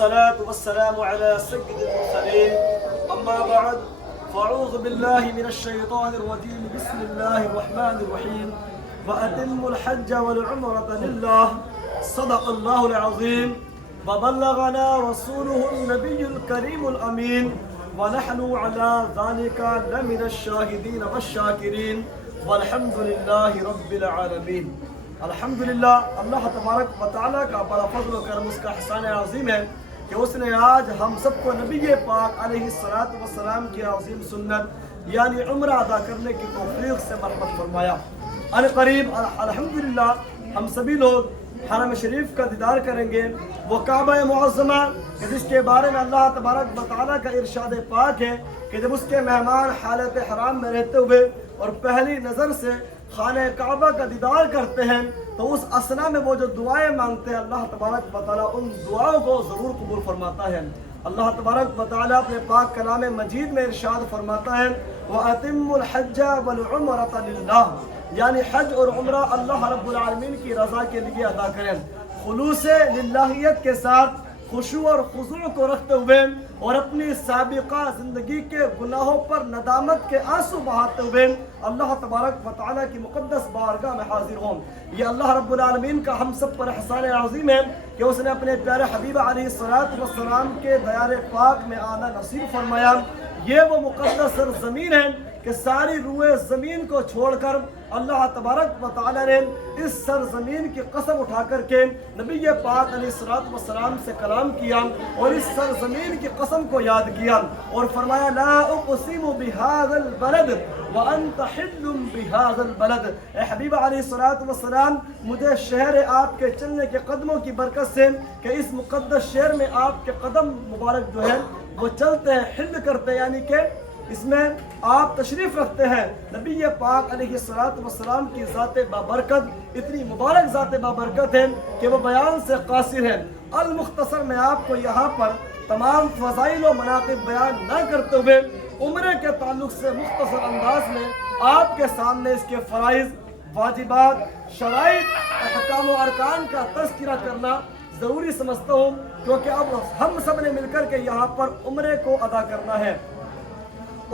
الصلاة والسلام على سيد المرسلين أما بعد فأعوذ بالله من الشيطان الرجيم بسم الله الرحمن الرحيم وأتموا الحج والعمرة لله صدق الله العظيم وبلغنا رسوله النبي الكريم الأمين ونحن على ذلك لمن الشاهدين والشاكرين والحمد لله رب العالمين. الحمدللہ اللہ تبارک و تعالیٰ کا بڑا فضل و کرم، اس کا احسان عظیم ہے کہ اس نے آج ہم سب کو نبی پاک علیہ السلام کی عظیم سنت یعنی عمرہ ادا کرنے کی توفیق سے مرحمت فرمایا۔ ان قریب الحمدللہ ہم سبھی لوگ حرم شریف کا دیدار کریں گے، وہ کعبہ معظمہ جس کے بارے میں اللہ تبارک و تعالیٰ کا ارشاد پاک ہے کہ جب اس کے مہمان حالت حرام میں رہتے ہوئے اور پہلی نظر سے خانہ کعبہ کا دیدار کرتے ہیں تو اس اثنا میں وہ جو دعائیں مانگتے ہیں اللہ تبارک و تعالیٰ ان دعاؤں کو ضرور قبول فرماتا ہے۔ اللہ تبارک و تعالیٰ اپنے پاک کلام مجید میں ارشاد فرماتا ہے وَأَتِمُّ الْحَجَّ وَالْعُمْرَةَ لِلَّهِ، یعنی حج اور عمرہ اللہ رب العالمین کی رضا کے لیے ادا کریں، خلوص للہیت کے ساتھ، خشوع اور خضوع کو رکھتے ہوئے اور اپنی سابقہ زندگی کے گناہوں پر ندامت کے آنسو بہاتے ہوئے اللہ تبارک و تعالیٰ کی مقدس بارگاہ میں حاضر ہوں۔ یہ اللہ رب العالمین کا ہم سب پر احسان عظیم ہے کہ اس نے اپنے پیارے حبیب علیہ السلام کے دیار پاک میں آنا نصیب فرمایا۔ یہ وہ مقدس سرزمین ہے کہ ساری روئے زمین کو چھوڑ کر اللہ تبارک و تعالیٰ نے اس سرزمین کی قسم اٹھا کر کے نبی پاک علیہ السلام سے کلام کیا اور اس سرزمین کی قسم کو یاد کیا اور فرمایا لا اقسم بهذا البلد وانت حل بهذا البلد، اے حبیب علیہ السلام مجھے شہر آپ کے چلنے کے قدموں کی برکت سے کہ اس مقدس شہر میں آپ کے قدم مبارک جو ہے وہ چلتے ہیں، حل کرتے ہیں، یعنی کہ اس میں آپ تشریف رکھتے ہیں۔ نبی پاک علیہ السلام کی ذات بابرکت اتنی مبارک ذات بابرکت ہے کہ وہ بیان سے قاصر ہے۔ المختصر میں آپ کو یہاں پر تمام فضائل و مناقب بیان نہ کرتے ہوئے عمرے کے تعلق سے مختصر انداز میں آپ کے سامنے اس کے فرائض، واجبات، شرائط، احکام و ارکان کا تذکرہ کرنا ضروری سمجھتا ہوں، کیونکہ اب ہم سب نے مل کر کے یہاں پر عمرے کو ادا کرنا ہے۔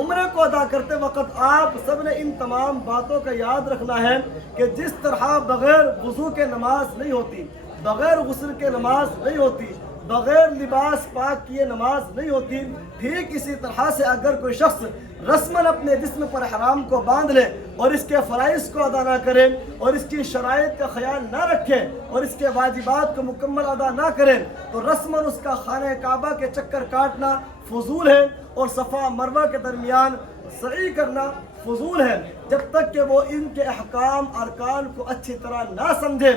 عمرے کو ادا کرتے وقت آپ سب نے ان تمام باتوں کا یاد رکھنا ہے کہ جس طرح بغیر وضو کے نماز نہیں ہوتی، بغیر غسل کے نماز نہیں ہوتی، بغیر لباس پاک کیے نماز نہیں ہوتی، ٹھیک اسی طرح سے اگر کوئی شخص رسماً اپنے جسم پر حرام کو باندھ لے اور اس کے فرائض کو ادا نہ کرے اور اس کی شرائط کا خیال نہ رکھے اور اس کے واجبات کو مکمل ادا نہ کرے تو رسماً اس کا خانہ کعبہ کے چکر کاٹنا فضول ہے اور صفا مروہ کے درمیان سعی کرنا فضول ہے، جب تک کہ وہ ان کے احکام ارکان کو اچھی طرح نہ سمجھے۔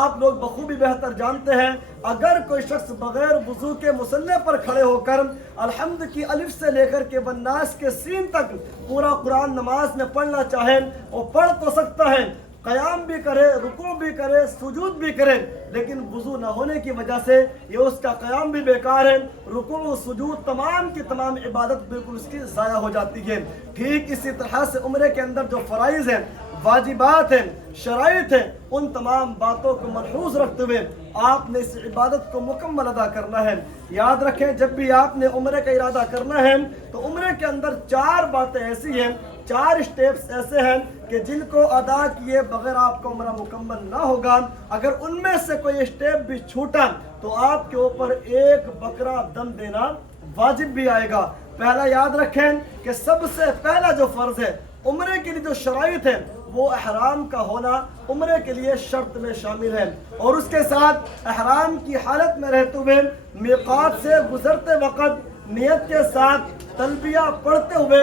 آپ لوگ بخوبی بہتر جانتے ہیں اگر کوئی شخص بغیر وضو کے مصلی پر کھڑے ہو کر الحمد کی الف سے لے کر کے والناس کے سین تک پورا قرآن نماز میں پڑھنا چاہے وہ پڑھ تو سکتا ہے، قیام بھی کرے، رکوع بھی کرے، سجود بھی کرے، لیکن وضو نہ ہونے کی وجہ سے یہ اس کا قیام بھی بیکار ہے، رکوع و سجود تمام کی تمام عبادت بالکل اس کی ضائع ہو جاتی ہے۔ ٹھیک اسی طرح سے عمرے کے اندر جو فرائض ہیں، واجبات ہیں، شرائط ہیں، ان تمام باتوں کو ملحوظ رکھتے ہوئے آپ نے اس عبادت کو مکمل ادا کرنا ہے۔ یاد رکھیں جب بھی آپ نے عمرے کا ارادہ کرنا ہے تو عمرے کے اندر 4 باتیں ایسی ہیں، 4 اسٹیپس ایسے ہیں کہ جن کو ادا کیے بغیر آپ کا عمرہ مکمل نہ ہوگا۔ اگر ان میں سے کوئی اسٹیپ بھی چھوٹا تو آپ کے اوپر ایک بکرا دم دینا واجب بھی آئے گا۔ پہلا یاد رکھیں کہ سب سے پہلا جو فرض ہے عمرے کے لیے جو شرائط ہے وہ احرام کا ہونا عمرے کے لیے شرط میں شامل ہے، اور اس کے ساتھ احرام کی حالت میں رہتے ہوئے میقات سے گزرتے وقت نیت کے ساتھ تلبیہ پڑھتے ہوئے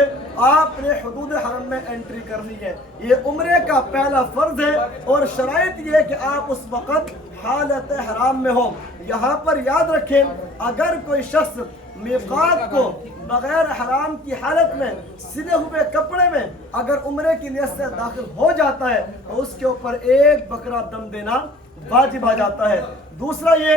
آپ نے حدود حرم میں انٹری کرنی ہے۔ یہ عمرے کا پہلا فرض ہے اور شرائط یہ ہے کہ آپ اس وقت حالت حرام میں ہوں۔ یہاں پر یاد رکھیں اگر کوئی شخص میقات کو بغیر حرام کی حالت میں سلے ہوئے کپڑے میں اگر عمرے کی نیت سے داخل ہو جاتا ہے تو اس کے اوپر ایک بکرا دم دینا واجب آ جاتا ہے۔ دوسرا یہ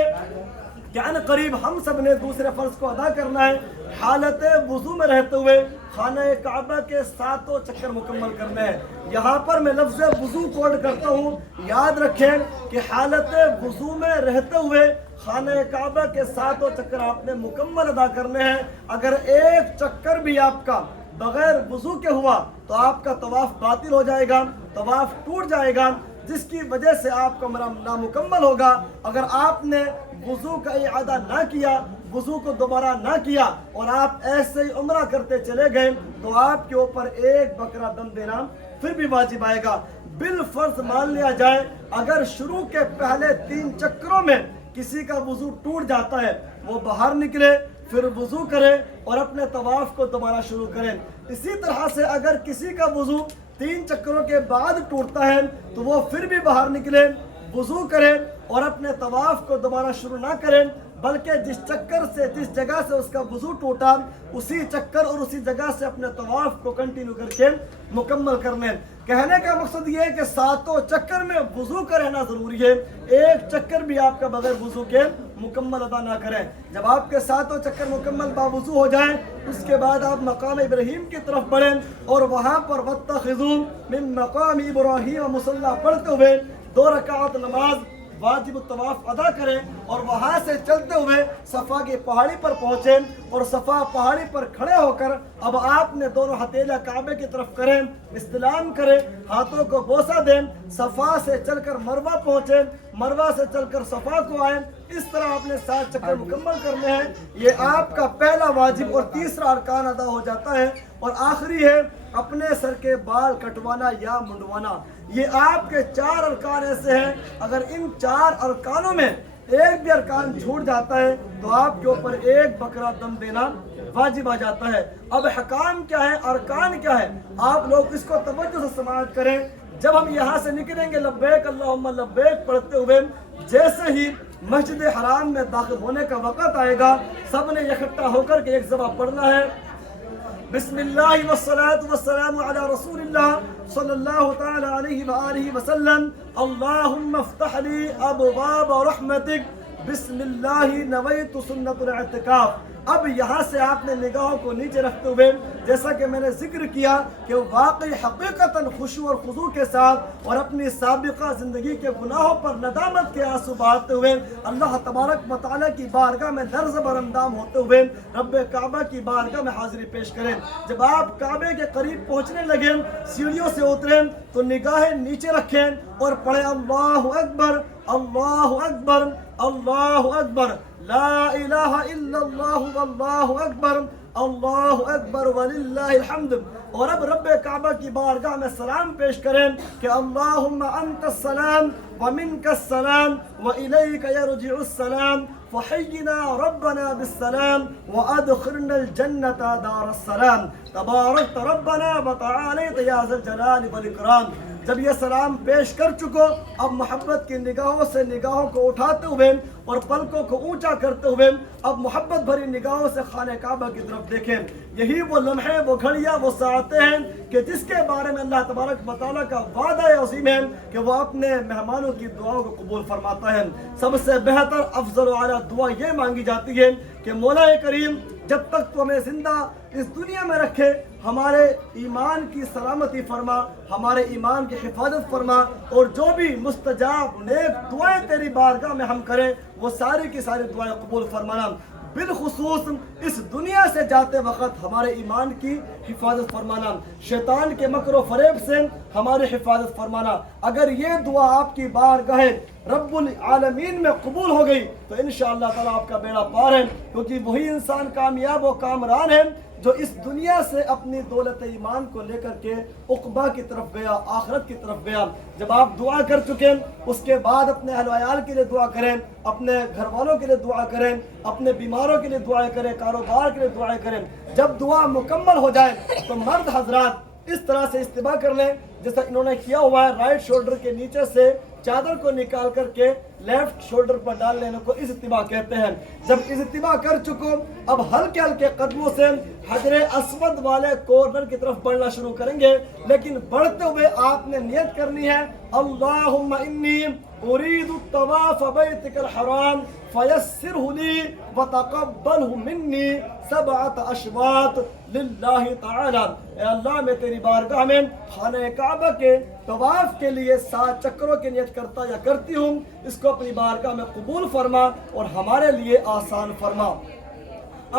کہ ان قریب ہم سب نے دوسرے فرض کو ادا کرنا ہے، حالت وضو میں رہتے ہوئے خانہ کعبہ کے 7 چکر مکمل کرنے ہیں۔ یہاں پر میں لفظ وضو کوڈ کرتا ہوں، یاد رکھیں کہ حالت وضو میں رہتے ہوئے خانہ کعبہ کے 7 چکر آپ نے مکمل ادا کرنے ہیں. اگر ایک چکر بھی آپ کا بغیر وضو کے ہوا تو آپ کا طواف باطل ہو جائے گا, طواف ٹوٹ جائے گا, جس کی وجہ سے آپ کا عمرہ نامکمل ہوگا. اگر آپ نے وضو کا اعادہ نہ کیا, وضو کو دوبارہ نہ کیا اور آپ ایسے ہی عمرہ کرتے چلے گئے تو آپ کے اوپر ایک بکرا دم دینا پھر بھی واجب آئے گا. بالفرض مان لیا جائے اگر شروع کے پہلے 3 چکروں میں کسی کا وضو ٹوٹ جاتا ہے, وہ باہر نکلے, پھر وضو کرے اور اپنے طواف کو دوبارہ شروع کریں. اسی طرح سے اگر کسی کا وضو 3 چکروں کے بعد ٹوٹتا ہے تو وہ پھر بھی باہر نکلے, وضو کرے اور اپنے طواف کو دوبارہ شروع نہ کریں, بلکہ جس چکر سے, جس جگہ سے اس کا وضو ٹوٹا اسی چکر اور اسی جگہ سے اپنے طواف کو کنٹینیو کر کے مکمل کر لیں. کہنے کا مقصد یہ ہے کہ 7 چکر میں وضو کا رہنا ضروری ہے, ایک چکر بھی آپ کا بغیر وضو کے مکمل ادا نہ کریں. جب آپ کے 7 چکر مکمل باوضو ہو جائیں اس کے بعد آپ مقام ابراہیم کی طرف بڑھیں اور وہاں پر واتخذوا من مقام ابراہیم مصلی پڑھتے ہوئے 2 رکعت نماز واجب الطواف ادا کریں اور وہاں سے چلتے ہوئے صفا کی پہاڑی پر پہنچیں اور صفا پہاڑی پر کھڑے ہو کر اب آپ نے دونوں ہتھیلیاں کعبے کی طرف کریں, استلام کریں, ہاتھوں کو بوسہ دیں, صفا سے چل کر مروہ پہنچیں, مروہ سے چل کر صفا کو آئیں. اس طرح آپ نے 7 چکر مکمل کرنے ہیں. یہ آپ کا پہلا واجب اور تیسرا ارکان ادا ہو جاتا ہے. اور آخری ہے اپنے سر کے بال کٹوانا یا منڈوانا. یہ آپ کے 4 ارکان ایسے ہیں, اگر ان 4 ارکانوں میں ایک بھی ارکان چھوٹ جاتا ہے تو آپ کے اوپر ایک بکرا دم دینا واجب آ جاتا ہے. اب حکام کیا ہے, ارکان کیا ہے, آپ لوگ اس کو توجہ سے سماعت کریں. جب ہم یہاں سے نکلیں گے لبیک اللہم لبیک پڑھتے ہوئے, جیسے ہی مسجد حرام میں داخل ہونے کا وقت آئے گا سب نے اکٹھا ہو کر کے ایک دفعہ پڑھنا ہے, بسم اللہ والصلاة والسلام علی رسول اللہ صلی اللہ تعالی علیہ وآلہ وسلم, اللہم افتح لی ابواب رحمتک, بسم اللہ نویت سنت الاعتکاف. اب یہاں سے آپ نے نگاہوں کو نیچے رکھتے ہوئے, جیسا کہ میں نے ذکر کیا کہ واقعی حقیقتاً خشوع اور خضوع کے ساتھ اور اپنی سابقہ زندگی کے گناہوں پر ندامت کے آنسو بہاتے ہوئے اللہ تبارک و تعالیٰ کی بارگاہ میں درز برندام ہوتے ہوئے رب کعبہ کی بارگاہ میں حاضری پیش کریں. جب آپ کعبے کے قریب پہنچنے لگیں, سیڑھیوں سے اتریں تو نگاہیں نیچے رکھیں اور پڑھیں اللہ اکبر, اللہ اکبر, اللہ اکبر, لا الہ الا اللہ واللہ اکبر, اللہ اکبر وللہ الحمد. اور اب رب کعبہ کی بارگاہ میں سلام پیش کریں کہ اللہم انت السلام ومنک السلام والیک یرجع السلام فحینا ربنا بالسلام وادخلنا الجنة دار السلام تبارکت ربنا وتعالیت یا ذا الجلال والاکرام. جب یہ سلام پیش کر چکو, اب محبت کی نگاہوں سے نگاہوں کو اٹھاتے ہوئے اور پلکوں کو اونچا کرتے ہوئے اب محبت بھری نگاہوں سے خانہ کعبہ کی طرف دیکھیں. یہی وہ لمحے, وہ گھڑیاں, وہ ساعتیں ہیں کہ جس کے بارے میں اللہ تبارک و تعالیٰ کا وعدہ عظیم ہے کہ وہ اپنے مہمانوں کی دعاؤں کو قبول فرماتا ہے. سب سے بہتر افضل و اعلیٰ دعا یہ مانگی جاتی ہے کہ مولا کریم جب تک تو ہمیں زندہ اس دنیا میں رکھے ہمارے ایمان کی سلامتی فرما, ہمارے ایمان کی حفاظت فرما, اور جو بھی مستجاب نیک دعائیں تیری بارگاہ میں ہم کریں وہ ساری کی ساری دعائیں قبول فرمانا. بالخصوص اس دنیا سے جاتے وقت ہمارے ایمان کی حفاظت فرمانا, شیطان کے مکر و فریب سے ہماری حفاظت فرمانا. اگر یہ دعا آپ کی بارگاہ رب العالمین میں قبول ہو گئی تو انشاءاللہ تعالیٰ آپ کا بیڑا پار ہے, کیونکہ وہی انسان کامیاب و کامران ہے جو اس دنیا سے اپنی دولت ایمان کو لے کر کے عقبہ کی طرف گیا, آخرت کی طرف گیا. جب آپ دعا کر چکے اس کے بعد اپنے اہل و عیال کے لیے دعا کریں, اپنے گھر والوں کے لیے دعا کریں, اپنے بیماروں کے لیے دعائیں کریں, کاروبار کے لیے دعائیں کریں. جب دعا مکمل ہو جائے تو مرد حضرات اس طرح سے استباح کر لیں جیسا انہوں نے کیا ہوا ہے. رائٹ شولڈر کے نیچے سے چادر کو نکال کر کے لیفٹ شولڈر پر ڈال لینے کو اجتباع کہتے ہیں. جب اجتباع کر چکو اب ہلکے ہلکے قدموں سے حجر اسود والے کارنر کی طرف بڑھنا شروع کریں گے, لیکن بڑھتے ہوئے آپ نے نیت کرنی ہے اللہم انی ارید الطواف بیتک الحرام فیسرہ لی وتقبلہ منی 7 اشواط للہ تعالی. اے اللہ میں تیری بارگاہ میں خانہ کعبہ کے طواف کے لیے 7 چکروں کی نیت کرتا یا کرتی ہوں, اس کو اپنی بارگاہ میں قبول فرما اور ہمارے لیے آسان فرما۔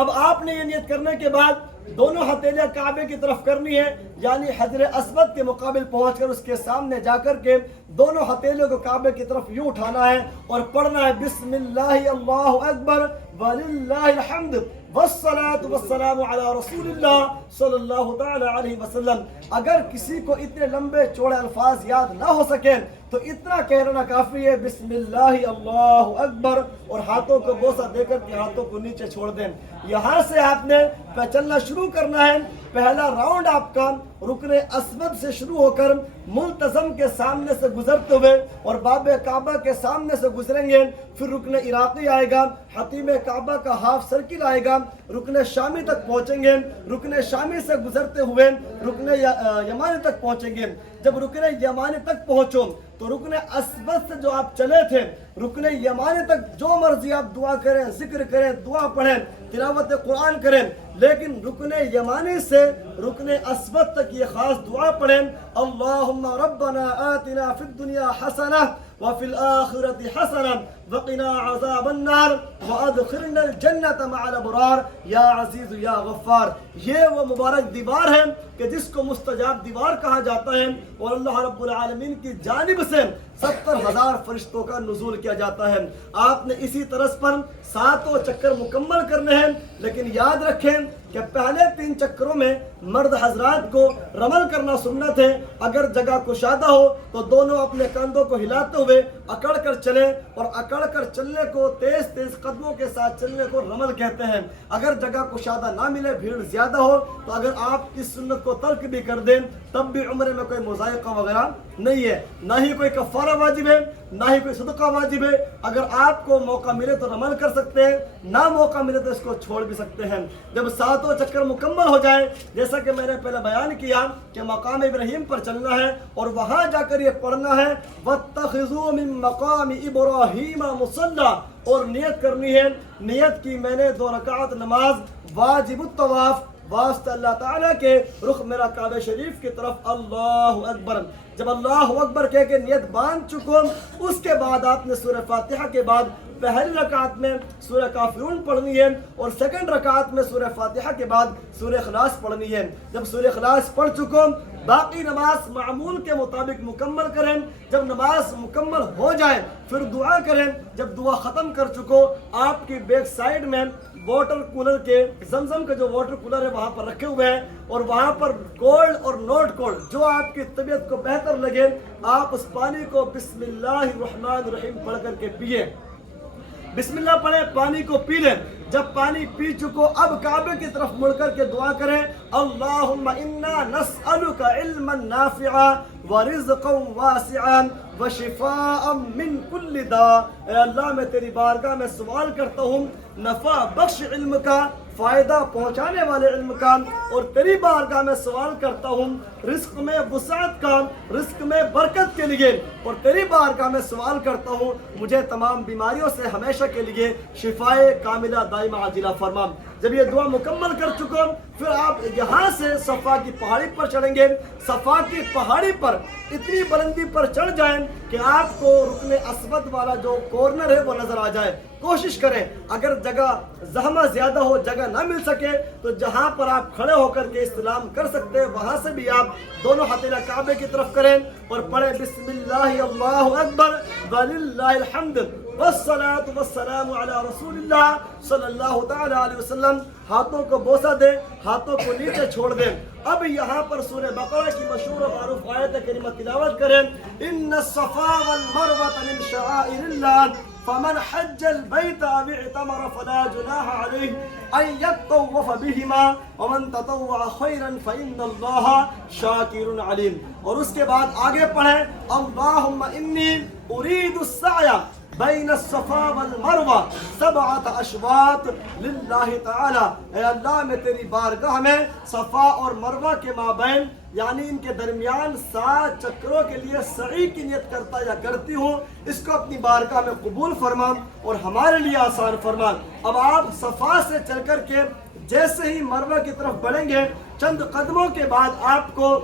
اب آپ نے یہ نیت کرنے کے بعد دونوں ہتھیلیاں کعبے کی طرف کرنی ہے، یعنی حجر اسود کے مقابل پہنچ کر اس کے سامنے جا کر کے دونوں ہتھیلیوں کو کعبے کی طرف یوں اٹھانا ہے اور پڑھنا ہے بسم اللہ اللہ اکبر وللہ الحمد والصلاة والسلام علی رسول اللہ صلی اللہ تعالی علیہ وسلم۔ اگر کسی کو اتنے لمبے چوڑے الفاظ یاد نہ ہو سکیں تو اتنا کہنا کافی ہے بسم اللہ اللہ اکبر، اور ہاتھوں کو بوسہ دے کر کے ہاتھوں کو نیچے چھوڑ دیں۔ یہاں سے آپ نے چلنا شروع کرنا ہے۔ پہلا راؤنڈ آپ کا رکن اسود سے شروع ہو کر ملتزم کے سامنے سے گزرتے ہوئے اور باب کعبہ کے سامنے سے گزریں گے، پھر رکن عراقی آئے گا، حتیم کعبہ کا ہاف سرکل آئے گا، رکن شامی تک پہنچیں گے، رکن شامی سے گزرتے ہوئے رکن یمانی تک پہنچیں گے۔ جب رکن یمانی تک پہنچو تو رکن اسود سے جو آپ چلے تھے رکن یمانی تک جو مرضی آپ دعا کریں، ذکر کریں، دعا پڑھیں، تلاوت قرآن کریں، لیکن رکن یمانی سے رکن اسود تک یہ خاص دعا پڑھیں، اللہم ربنا آتنا فی الدنیا حسنہ وفی الآخرۃ حسنہ وقنا عذاب النار وادخلنا الجنۃ مع الابرار یا عزیز یا غفار۔ یہ وہ مبارک دیوار ہے کہ جس کو مستجاب دیوار کہا جاتا ہے، اور اللہ رب العالمین کی جانب سے 70,000 فرشتوں کا نزول کیا جاتا ہے۔ آپ نے اسی طرز پر 7 چکر مکمل کرنے ہیں، لیکن یاد رکھیں کہ پہلے 3 چکروں میں مرد حضرات کو رمل کرنا سنت ہے۔ اگر جگہ کشادہ ہو تو دونوں اپنے کندھوں کو ہلاتے ہوئے اکڑ کر چلیں، اور اکڑ کر چلنے کو، تیز تیز قدموں کے ساتھ چلنے کو رمل کہتے ہیں۔ اگر جگہ کشادہ نہ ملے، بھیڑ زیادہ ہو، تو اگر آپ اس سنت کو ترک بھی کر دیں تب بھی عمرے میں کوئی مضائقہ وغیرہ نہیں ہے، نہ ہی کوئی کفارہ واجب ہے، نہ ہی کوئی صدقہ واجب ہے۔ اگر آپ کو موقع ملے تو رمل کر سکتے ہیں، نہ موقع ملے تو اس کو چھوڑ بھی سکتے ہیں۔ جب 7 چکر مکمل ہو جائیں، جیسا کہ میں نے پہلے بیان کیا کہ مقام ابراہیم پر چلنا ہے اور وہاں جا کر یہ پڑھنا ہے وَاتَّخِذُوا مِن مَقَامِ إِبْرَاهِيمَ مُصَلًّى، اور نیت کرنی ہے، نیت کی میں نے 2 رکعت نماز واجب الطواف واسطہ اللہ تعالیٰ کے رخ میرا کعبہ شریف کی طرف، اللہ اکبر۔ جب اللہ اکبر کہہ کے نیت باندھ چکو، اس کے بعد آپ نے سورہ فاتحہ کے بعد پہلی رکعت میں سورہ کافرون پڑھنی ہے، اور سیکنڈ رکعت میں سورہ فاتحہ کے بعد سورہ اخلاص پڑھنی ہے۔ جب سورہ اخلاص پڑھ چکو، باقی نماز معمول کے مطابق مکمل کریں۔ جب نماز مکمل ہو جائے پھر دعا کریں۔ جب دعا ختم کر چکو، آپ کی بیک سائیڈ میں واٹر کولر کے زمزم کا جو واٹر کولر ہے وہاں پر رکھے ہوئے ہیں، اور وہاں پر کولڈ اور نوٹ کولڈ جو آپ کی طبیعت کو بہتر لگے، آپ اس پانی کو بسم اللہ الرحمن الرحیم پڑھ کر کے پیئے۔ بسم اللہ پڑھیں، پانی کو پی لیں۔ جب پانی پی چکو، اب کعبے کی طرف مڑ کر کے دعا کریں، اللہم انا نسألک علما نافعا ورزقا واسعا وشفاء من کل داء۔ اے اللہ، میں تیری بارگاہ میں سوال کرتا ہوں نفع بخش علم کا، فائدہ پہنچانے والے علم کا، اور تیری بارگاہ میں سوال کرتا ہوں رزق میں وسعت کا، رزق میں برکت کے لیے، اور تیری بارگاہ میں سوال کرتا ہوں مجھے تمام بیماریوں سے ہمیشہ کے لیے شفائے کاملہ دائمہ عاجلہ فرما۔ جب یہ دعا مکمل کر چکو، پھر آپ یہاں سے صفا کی پہاڑی پر چڑھیں گے۔ صفا کی پہاڑی پر اتنی بلندی پر چڑھ جائیں کہ آپ کو رکن اسود والا جو کارنر ہے وہ نظر آ جائے۔ کوشش کریں، اگر جگہ زحمت زیادہ ہو، جگہ نہ مل سکے، تو جہاں پر آپ کھڑے ہو کر کے استلام کر سکتے ہیں وہاں سے بھی آپ دونوں ہتھیلیاں کعبے کی طرف کریں اور پڑھیں بسم اللہ اللہ اکبر وللہ الحمد والصلاة والسلام علی رسول اللہ صلی اللہ تعالی علیہ وسلم۔ ہاتھوں کو بوسہ دیں، ہاتھوں کو نیچے چھوڑ دیں۔ اب یہاں پر سورہ بقرہ کی مشہور و معروف آیت کریمہ تلاوت کریں، ان الصفا والمروۃ من شعائر اللہ فمن حج البيت أو اعتمر فلا جناح عليه أن يطوف بهما ومن تطوع خيرا فإن الله شاكر عليم۔ اور اس کے بعد آگے پڑھیں اللهم إني أريد السعي بین الصفا والمروہ 7 اشواط للہ تعالی۔ اے اللہ، میں تیری بارگاہ میں صفا اور مروہ کے مابین، یعنی ان کے درمیان 7 چکروں کے لیے سعی کی نیت کرتا یا کرتی ہوں، اس کو اپنی بارگاہ میں قبول فرما اور ہمارے لیے آسان فرما۔ اب آپ صفا سے چل کر کے جیسے ہی مروہ کی طرف بڑھیں گے، چند قدموں کے بعد آپ کو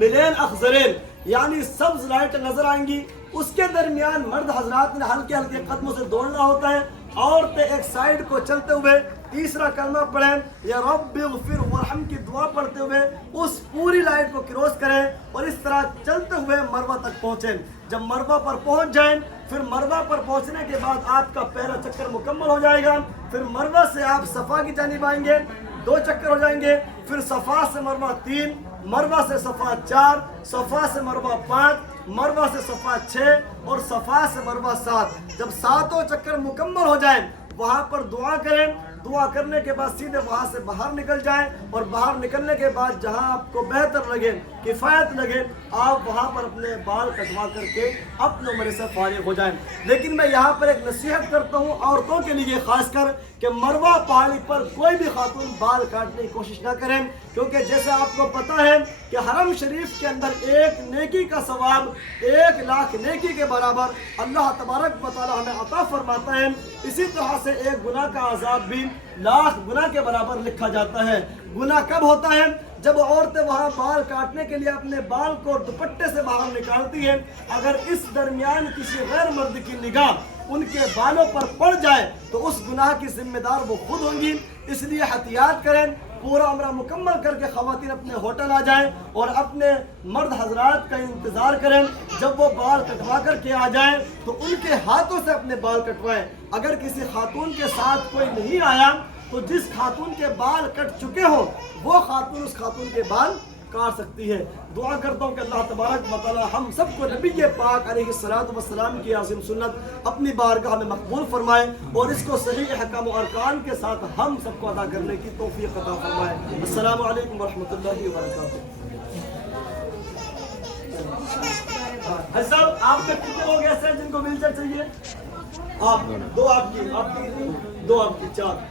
ملین اخضرین یعنی سبز لائٹ نظر آئیں گی۔ اس کے درمیان مرد حضرات نے ہلکے ہلکے قدموں سے دوڑنا ہوتا ہے، عورتیں ایک سائیڈ کو چلتے ہوئے تیسرا کلمہ پڑھیں یا رب اغفر ورحم کی دعا پڑھتے ہوئے اس پوری لائن کو کراس کریں اور اس طرح چلتے ہوئے مروہ تک پہنچیں۔ جب مروہ پر پہنچ جائیں پھر مروہ پر پہنچنے کے بعد آپ کا پہلا چکر مکمل ہو جائے گا، پھر مروہ سے آپ صفا کی جانب آئیں گے، 2 چکر ہو جائیں گے، پھر صفا سے مروہ 3، مروہ سے صفا 4، صفا سے مروہ 5، مروہ سے صفا 6 اور صفا سے مروہ 7۔ جب 7 چکر مکمل ہو جائیں وہاں پر دعا کریں، دعا کرنے کے بعد سیدھے وہاں سے باہر نکل جائیں اور باہر نکلنے کے بعد جہاں آپ کو بہتر لگے، کفایت لگے، آپ وہاں پر اپنے بال کٹوا کر کے اپنے عمرے سے فارغ ہو جائیں۔ لیکن میں یہاں پر ایک نصیحت کرتا ہوں عورتوں کے لیے خاص کر کہ مروہ پہاڑی پر کوئی بھی خاتون بال کاٹنے کی کوشش نہ کریں، کیونکہ جیسے آپ کو پتہ ہے کہ حرم شریف کے اندر ایک نیکی کا ثواب 1 لاکھ نیکی کے برابر اللہ تبارک و تعالی ہمیں عطا فرماتا ہے، اسی طرح سے ایک گناہ کا عذاب بھی 1 لاکھ گناہ کے برابر لکھا جاتا ہے۔ گناہ کب ہوتا ہے؟ جب عورتیں وہاں بال کاٹنے کے لیے اپنے بال کو دوپٹے سے باہر نکالتی ہیں، اگر اس درمیان کسی غیر مرد کی نگاہ ان کے بالوں پر پڑ جائے تو اس گناہ کی ذمہ دار وہ خود ہوں گی، اس لیے احتیاط کریں۔ پورا عمرہ مکمل کر کے خواتین اپنے ہوٹل آ جائیں اور اپنے مرد حضرات کا انتظار کریں، جب وہ بال کٹوا کر کے آ جائیں تو ان کے ہاتھوں سے اپنے بال کٹوائیں۔ اگر کسی خاتون کے ساتھ کوئی نہیں آیا تو جس خاتون کے بال کٹ چکے ہوں وہ خاتون اس خاتون کے بال کاٹ سکتی ہے۔ دعا کرتا ہوں کہ اللہ تبارک و تعالی ہم سب کو نبی کے پاک علیہ الصلوۃ والسلام کی عظیم سنت اپنی بارگاہ میں مقبول فرمائے اور اس کو صحیح احکام و ارکان کے ساتھ ہم سب کو ادا کرنے کی توفیق عطا فرمائے۔ السلام علیکم ورحمۃ اللہ وبرکاتہ۔ حضرت صاحب آپ کے کتنے لوگ ایسے ہیں جن کو ویل چیئر چاہیے؟ آپ 2، آپ کی 2، آپ کی 4۔